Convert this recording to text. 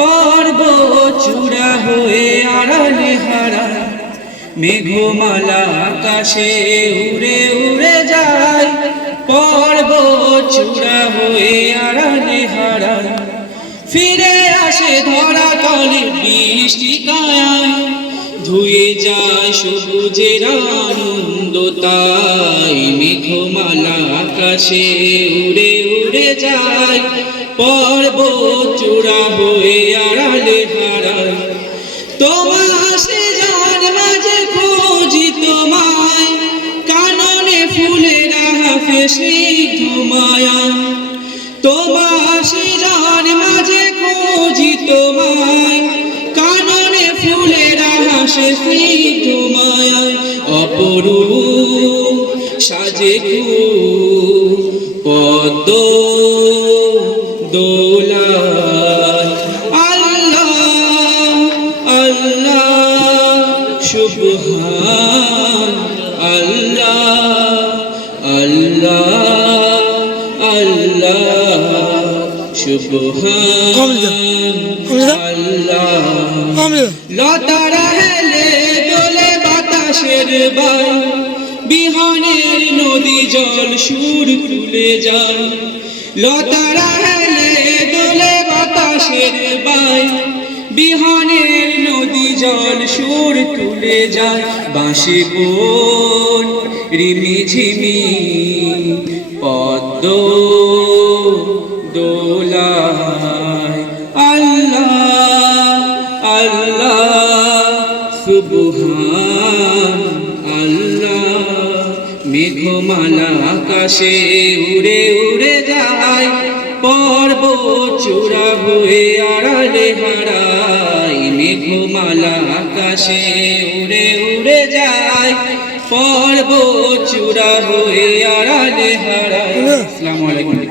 পর্বত চূড়া হয়ে আড়ালে হারায়, মেঘমালা আকাশে উড়ে উড়ে যায়, পর্বত চূড়া হয়ে আড়ালে হারায়, ফিরে আসে ধরা তলে বৃষ্টি কায়ায়, ধুয়ে যায় সবুজের আনন্দ তাই, মেঘমালা আকাশে উড়ে উড়ে যায়, পর্বত চূড়া হয়ে আড়ালে হারায়। তোমার সে জান মাঝে খুঁজি তোমায়, কাননে ফুলের হাফে স্নিগ্ধ মায়া, তোমার সে জান মাঝে খুঁজি তোমায়, কাননে ফুলের হাসে স্নিগ্ধ মায়া, অপরূপ সাজে পদ্ম দোলায়। আল্লাহ আল্লাহ সুবহান আল্লাহ আল্লাহ আল্লাহ সুবহান আল্লাহ। লতারা হেলে দোলে বাতাসের বাই, বিহানের নদী জল সুর তুলে যায়, লতারা হেলে দোলে বাতাসের বাই, বিহানের নদী জল সুর তুলে যায়, বাঁশি বোন রিমি ঝিমি পদ্ম দোলায়। আল্লাহ আল্লাহ সুবহান আল্লাহ। মেঘমালা আকাশে উড়ে উড়ে যায়, পর্বত চূড়া হয়ে আড়ালে হারায়, মেঘমালা আকাশে উড়ে উড়ে যায়, পর্বত চূড়া হয়ে আড়ালে হারায়। আসসালামু আলাইকুম।